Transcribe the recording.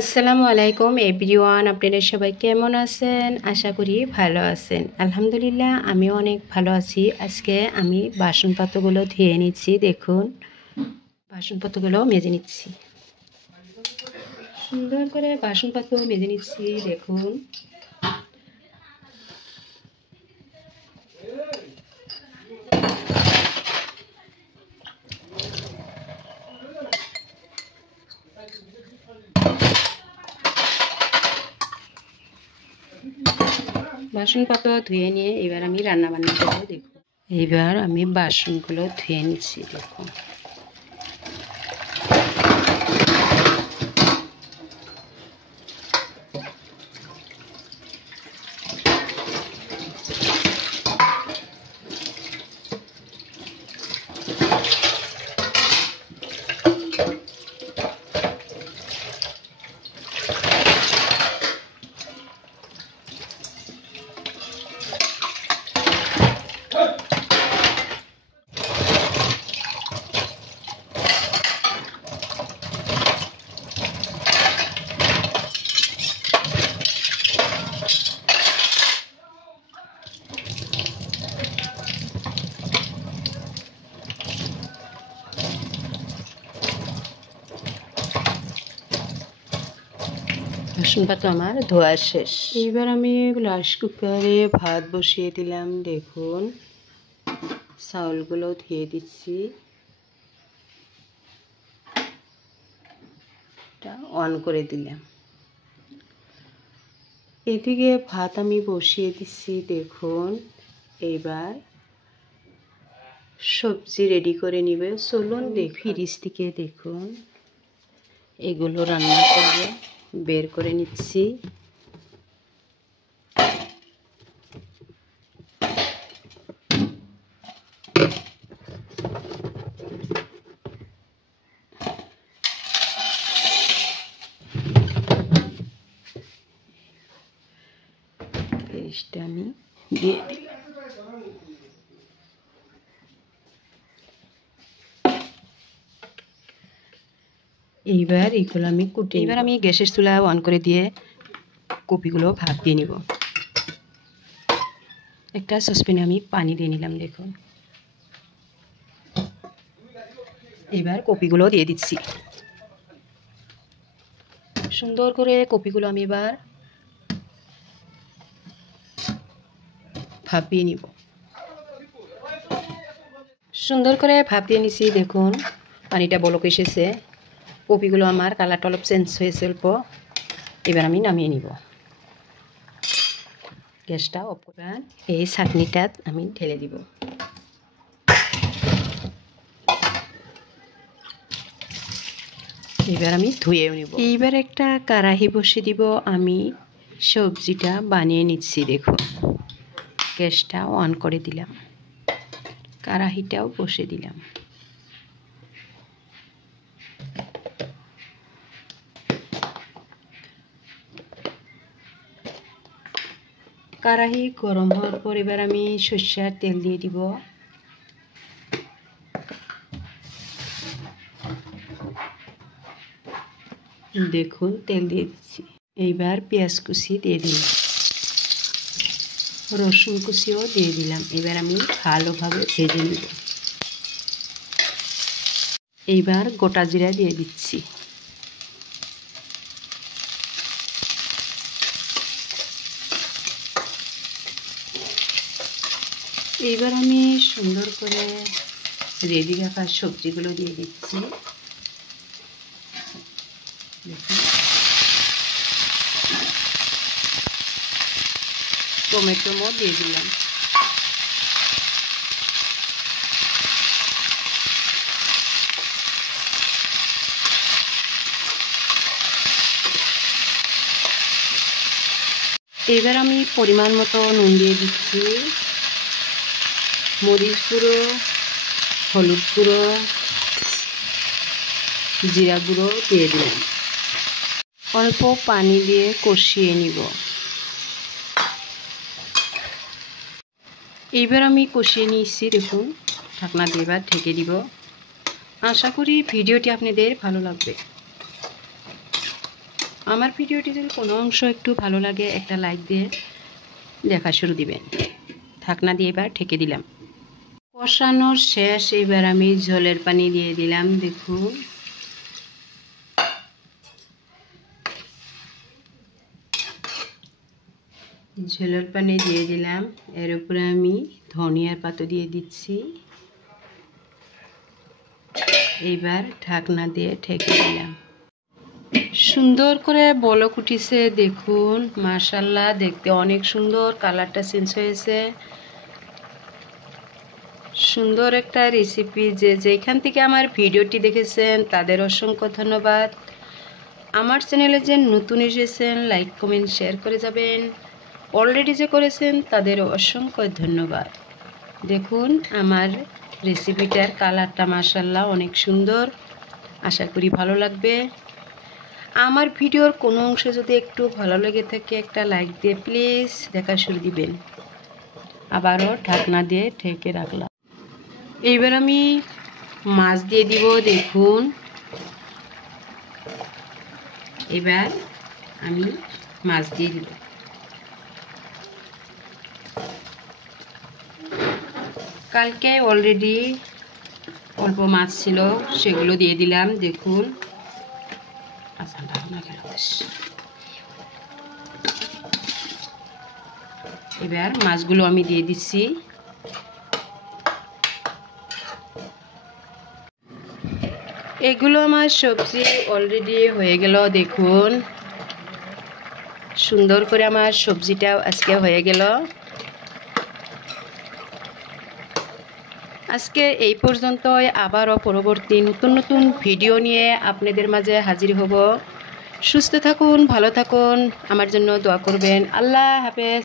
আসসালামু আলাইকুম এভরিওয়ান, আপনারা সবাই কেমন আছেন? আশা করি ভালো আছেন। আলহামদুলিল্লাহ আমিও অনেক ভালো আছি। আজকে আমি বাসনপত্রগুলো ধুয়ে নিচ্ছি। দেখুন, বাসনপত্রগুলো মেজে নিচ্ছি, সুন্দর করে বাসনপত্র মেজে নিচ্ছি। দেখুন, বাসনপত্র ধুয়ে নিয়ে এবার আমি রান্না বান্না করবো। দেখুন, এবার আমি বাসনগুলো ধুয়ে নিচ্ছি। দেখুন, বাসনপত্র আমার ধোয়া শেষ। এবার আমি রাইস কুকারে ভাত বসিয়ে দিলাম। দেখুন, চাউলগুলো ধুয়ে দিচ্ছি, অন করে দিলাম। এদিকে ভাত আমি বসিয়ে দিচ্ছি। দেখুন, এবার সবজি রেডি করে নিবে। চলুন ফ্রিজ থেকে দেখুন এগুলো রান্না করবো, বের করে নিচ্ছি। পেস্টটা আমি দিয়ে দিলাম। এইবার এগুলো আমি কুটে, এবার আমি গ্যাসের চুলা অন করে দিয়ে কপিগুলো ভাপ দিয়ে নিব। একটা সসপ্যানে আমি পানি দিয়ে নিলাম। দেখুন, এবার কপিগুলো দিয়ে দিচ্ছি। সুন্দর করে কপিগুলো আমি এবার ভাপিয়ে নিব। সুন্দর করে ভাপিয়ে নিছি। দেখুন, পানিটা বলক এসেছে, কপিগুলো আমার কালারটা অলপ চেঞ্জ হয়েছে অল্প। এবার আমি নামিয়ে নিব। গ্যাসটা অফ করে এই চাটনিটা আমি ঢেলে দিব। এবার আমি ধুয়েও নিব। এইবার একটা কড়াই বসিয়ে দিব। আমি সবজিটা বানিয়ে নিচ্ছি। দেখুন, গ্যাসটা অন করে দিলাম, কড়াইটাও বসিয়ে দিলাম। কড়াই গরম হওয়ার পর এবার আমি সরষের তেল দিয়ে দিব। দেখুন, তেল দিয়ে দিচ্ছি। এইবার পেঁয়াজ কুচি দিয়ে দিলাম, রসুন কুচিও দিয়ে দিলাম। এবার আমি ভালোভাবে ভেজে নিব। এইবার গোটা জিরা দিয়ে দিচ্ছি। এইবার আমি সুন্দর করে রেডি রাখা সবজিগুলো দিয়ে দিচ্ছি। টমেটো দিয়ে দিলাম। এবার আমি পরিমাণ মতো নুন দিয়ে দিচ্ছি, মরিচ গুঁড়ো, হলুদ গুঁড়ো, জিরা গুঁড়ো দিয়ে দিলাম। অল্প পানি দিয়ে কষিয়ে নিব। এইবার আমি কষিয়ে নিয়েছি। দেখুন, ঢাকনা দিয়ে এবার ঢেকে দিব। আশা করি ভিডিওটি আপনাদের ভালো লাগবে। আমার ভিডিওটি যদি কোনো অংশ একটু ভালো লাগে একটা লাইক দিয়ে দেখা শুরু দিবেন। ঢাকনা দিয়ে এবার ঢেকে দিলাম। কষানোর শেষ, এবার আমি ঝোলের পানি দিয়ে দিলাম। দেখুন ঝোলের পানি দিয়ে দিলাম, এর উপরে আমি ধনিয়ার পাতা দিয়ে দিচ্ছি। এইবার ঢাকনা দিয়ে ঢেকে দিলাম। সুন্দর করে বলক উঠিছে দেখুন, মাশাআল্লাহ দেখতে অনেক সুন্দর, কালারটা চেঞ্জ হয়েছে। সুন্দর একটা রেসিপি, যে যেখান থেকে আমার ভিডিওটি দেখেছেন তাদের অসংখ্য ধন্যবাদ। আমার চ্যানেলে যে নতুন এসেছেন লাইক কমেন্ট শেয়ার করে যাবেন, অলরেডি যে করেছেন তাদের অসংখ্য ধন্যবাদ। দেখুন আমার রেসিপিটার কালারটা মাশাআল্লাহ অনেক সুন্দর, আশা করি ভালো লাগবে। আমার ভিডিওর কোনো অংশ যদি একটু ভালো লেগে থাকে একটা লাইক দিয়ে প্লিজ দেখা শুরু দিবেন। আবারও ঢাকনা দিয়ে ঢেকে রাখলাম। এইবার আমি মাছ দিয়ে দিব। দেখুন এবার আমি মাছ দিয়ে দিব। কালকে অলরেডি অল্প মাছ ছিল, সেগুলো দিয়ে দিলাম। দেখুন এবার মাছগুলো আমি দিয়ে দিচ্ছি। এগুলো আমার সবজি অলরেডি হয়ে গেল। দেখুন সুন্দর করে আমার সবজিটাও আজকে হয়ে গেল। আজকে এই পর্যন্তই, আবারও পরবর্তী নতুন নতুন ভিডিও নিয়ে আপনাদের মাঝে হাজির হব। সুস্থ থাকুন, ভালো থাকুন, আমার জন্য দোয়া করবেন। আল্লাহ হাফেজ।